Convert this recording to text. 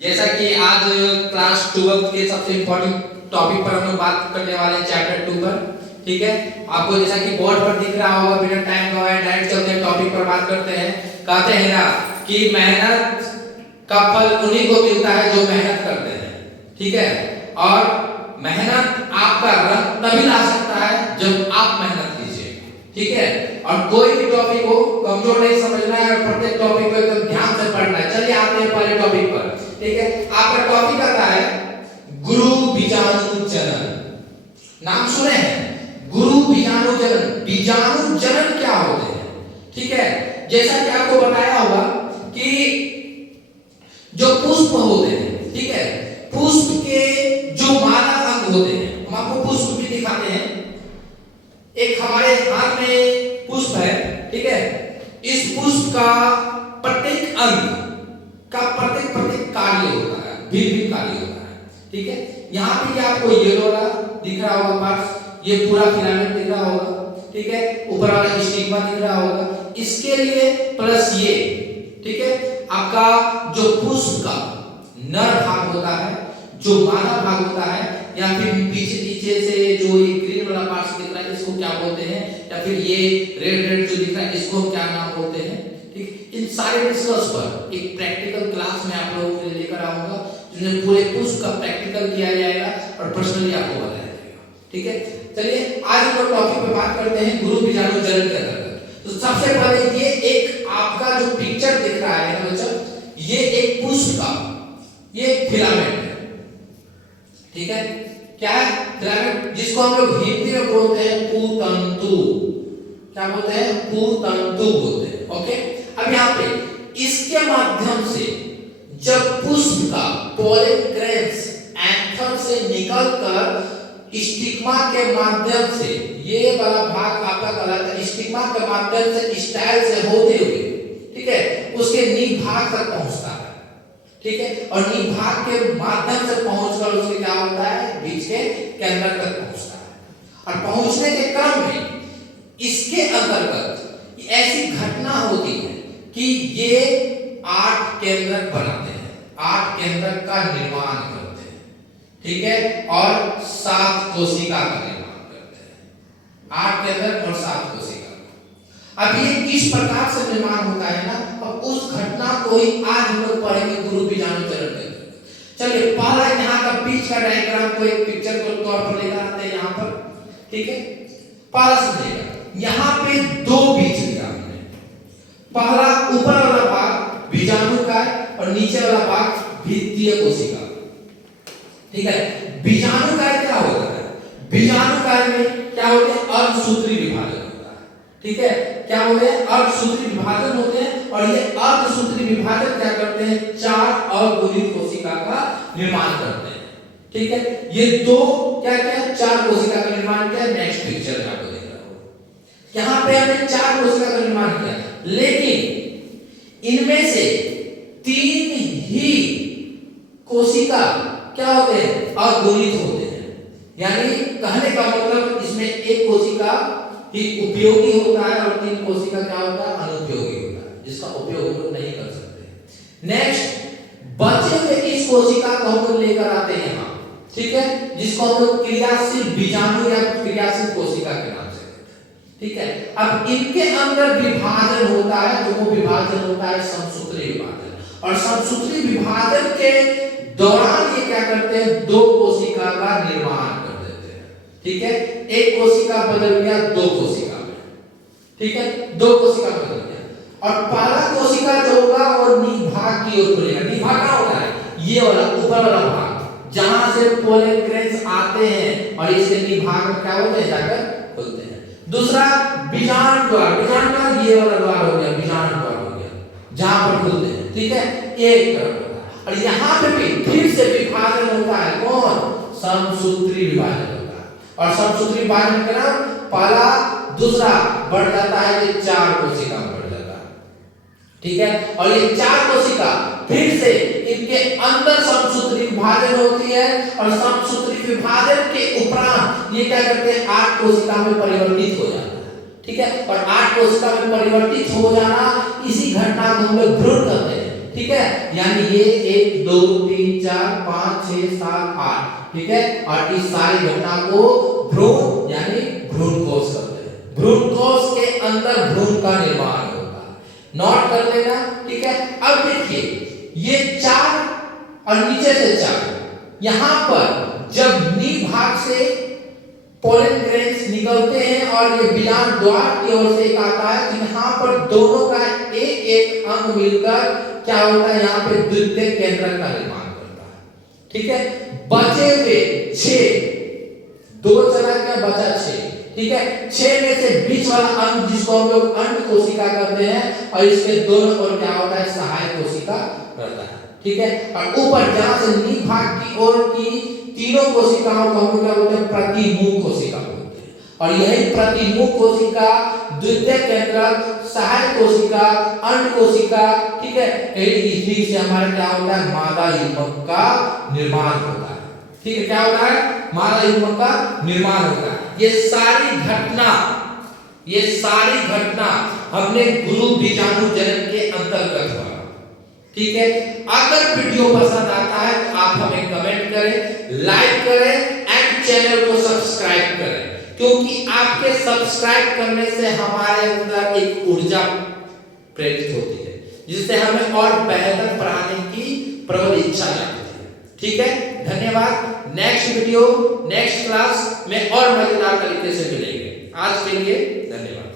जैसा कि आज क्लास 12 के सबसे इम्पोर्टेंट टॉपिक पर हम लोग बात करने वाले हैं चैप्टर 2 पर। ठीक है, आपको जैसा कि बोर्ड पर दिख रहा होगा, बिना टाइम गवाए डायरेक्ट चलते हैं टॉपिक पर बात करते हैं। कहते हैं ना कि मेहनत का फल उन्हीं को मिलता है जो मेहनत करते हैं। ठीक है, और मेहनत आपका रंग तभी ला सकता है जब आप मेहनत कीजिए। ठीक है, और कोई भी टॉपिक को कमजोर नहीं समझना है और प्रत्येक टॉपिक को एकदम ध्यान से पढ़ना है। चलिए आते हैं पहले टॉपिक पर। ठीक है, आपका टॉपिक आता है गुरु बीजाणु जनन। नाम सुने हैं, गुरु बीजाणु जनन। बीजाणु जनन क्या होते हैं? ठीक है, जैसा कि आपको बताया होगा कि जो पुष्प होते हैं, ठीक है, पुष्प के जो मादा अंग होते हैं, हम आपको पुष्प भी दिखाते हैं। एक हमारे हाथ में पुष्प है, ठीक है, इस पुष्प का प्रत्येक अंग का प्रत्येक कार्य होता है, भिन्न कार्य होता है। ठीक है, यहाँ पे आपको येलो वाला दिख रहा होगा पार्ट्स, ये पूरा फिलामेंट दिख रहा होगा। ठीक है, ऊपर वाला स्टिग्मा दिख रहा होगा, इसके लिए प्लस ये। ठीक है, आपका जो पुष्प का नर भाग होता है, जो मादा भाग होता है, या फिर पीछे नीचे से जो ये ग्रीन वाला पार्ट दिख रहा है इसको क्या बोलते हैं, या फिर ये रेड जो दिख रहा है इसको क्या नाम बोलते हैं। ठीक, इन सारे डिस्कस पर एक प्रैक्टिकल क्लास में आप लोगों के लिए लेकर आऊंगा, जिसमें पूरे पुष्प का प्रैक्टिकल किया जाएगा और पर्सनली आपको बताया जाएगा। ठीक है, चलिए आज हम लोग टॉपिक पे बात करते हैं गुरु बीजाणु जनन के अंतर्गत। तो सबसे पहले ये एक आपका जो पिक्चर दिख रहा है ना बच्चों, ये एक पुष्प का ये फिलामेंट है। ठीक है, क्या है? फिलामेंट, जिसको हम लोग हिंदी में बोलते हैं पुतंतु। क्या बोलते हैं? पुतंतु बोलते हैं। ओके, अब यहाँ पे इसके माध्यम से जब पुष्प का पोलन ग्रेन्स एंथर से निकलकर स्टिग्मा के माध्यम से, ये वाला भाग आपका गलत है, स्टिग्मा के माध्यम से स्टाइल से होते हुए, ठीक है, उसके नींव भाग तक पहुंचता है। ठीक है, और नींव भाग के माध्यम से पहुंचकर उसके क्या होता है, बीज के केंद्र तक पहुंचता है। और पहुंचने के क्रम में इसके अंतर्गत ऐसी घटना होती है कि ये 8 केंद्रक बनाते हैं, 8 केंद्रक का निर्माण करते हैं। ठीक है, और 7 कोशिका का निर्माण करते हैं। 8 केंद्रक और 7 कोशिका। अब ये किस प्रकार से निर्माण होता है ना, अब उस घटना को ही आज हम लोग पढ़ेंगे गुरु बीजाणु जनन के अंतर्गत। चलिए पहला यहाँ का बीच का डायग्राम को एक पिक्चर को तौर पर लेकर आते हैं यहाँ पर। ठीक है, पहला समझिएगा, यहाँ पे 2 बीज दिया हमने। पहला ऊपर वाला भाग बीजाणु का और नीचे वाला भाग भित्तीय कोशिका। ठीक है, बीजाणु का क्या होता है? बीजाणु का में क्या होता है? अर्धसूत्री विभाजन होता है। ठीक है, क्या होते हैं? अर्धसूत्री विभाजन होते हैं, और ये अर्धसूत्री विभाजन क्या करते हैं? 4 अगुणित कोशिका का निर्माण करते हैं। ठीक है, ये 2 क्या क्या 4 कोशिका का निर्माण किया। नेक्स्ट पिक्चर में आपको देख रहा हूं, यहाँ पे हमने 4 कोशिका का निर्माण किया, लेकिन इनमें से 3 ही कोशिका क्या होते हैं? अगुणित होते हैं। यानी कहने का मतलब इसमें एक कोशिका ही उपयोगी होता है और 3 कोशिका क्या होता है? अनुपयोगी होता है, जिसका उपयोग हम लोग नहीं कर सकते। नेक्स्ट, बचे हुए इस कोशिका को हम लोग लेकर आते हैं यहाँ। ठीक है, जिसको हम लोग क्रियाशील बीजाणु या क्रियाशील कोशिका के नाम से कहते हैं। ठीक है, अब इनके अंदर विभाजन होता है, जो वो विभाजन होता है समसूत्री विभाजन, और समसूत्री विभाजन के दौरान ये क्या करते हैं? 2 कोशिका का निर्माण कर देते हैं। ठीक है, एक कोशिका बदल गया 2 कोशिका में। ठीक है, 2 कोशिका बदल गया, और पहला कोशिका जो होगा वो नींव भाग की ओर खुलेगा। नींव भाग क्या होता है? ये वाला ऊपर वाला भाग, जहां से पोलन ग्रेन्स आते हैं और इसके नींव भाग में क्या होते हैं? जाकर खुलते हैं। दूसरा बीजाणु द्वार, बीजाणु द्वार ये वाला द्वार हो गया, बीजाणु द्वार हो गया, जहां पर खुलते हैं। ठीक है, एक तरफ होता है, और यहाँ पे भी फिर से विभाजन होता है। कौन? समसूत्री विभाजन होता है, और समसूत्री विभाजन का नाम पहला दूसरा बढ़ जाता है, ये 4 कोशिका बढ़ जाता है। ठीक है, और ये 4 कोशिका फिर से इनके अंदर समसूत्री विभाजन होती है, और समसूत्री विभाजन के उपरांत ये क्या करते हैं? 8 कोशिका में परिवर्तित हो जाता है। ठीक है, और 8 कोशिका में परिवर्तित हो जाना, इसी घटना को हम लोग भ्रूण कहते हैं। ठीक है, यानी ये 1 2 3 4 5 6 7 8, ठीक है, और इस सारी घटना को भ्रूण यानी भ्रूण कोश कहते हैं। भ्रूण कोश के अंदर भ्रूण का निर्माण होता है, नोट कर लेना, ठीक है। अब देखिए ये 4 और नीचे से 4, यहां पर जब नी भाग से पोलन ग्रेन्स निकलते हैं और ये बिलान द्वार की ओर से एक आता है, तो यहाँ पर दोनों का एक एक अंग मिलकर क्या होता है, यहाँ पे द्वितीयक केंद्रक का निर्माण करता है, ठीक है। बचे हुए 6, 2 चला क्या बचा 6, ठीक है। 6 में से बीच वाला अंग जिसको हम लोग अंड कोशिका कहते हैं, और इसके दोनों ओर क्या होता है, सहायक कोशिका रहता है, ठीक है। और ऊपर जहां से नी भाग की ओर की तीनों कोशिकाओं को हम क्या बोलते हैं, प्रतिमुख कोशिका बोलते हैं। और यही प्रतिमुख कोशिका, द्वितीयक केंद्रक, सहायक कोशिका, अंड कोशिका, ठीक है, इसी से हमारा क्या होता है, मादा युग्मक का निर्माण होता है, ठीक है। क्या होता है, मादा युग्मक का निर्माण होता है। ये सारी घटना हमने गुरु बीजाणु जनन के अंतर्गत हुआ, ठीक है। अगर वीडियो पसंद आता है तो आप हमें कमेंट करें, लाइक करें एंड चैनल को सब्सक्राइब करें, क्योंकि आपके सब्सक्राइब करने से हमारे अंदर एक ऊर्जा प्रेरित होती है, जिससे हमें और बेहतर पढ़ाने की प्रबल इच्छा जाती है, ठीक है। धन्यवाद। नेक्स्ट वीडियो, नेक्स्ट क्लास में और मजेदार तरीके से मिलेंगे। आज के लिए धन्यवाद।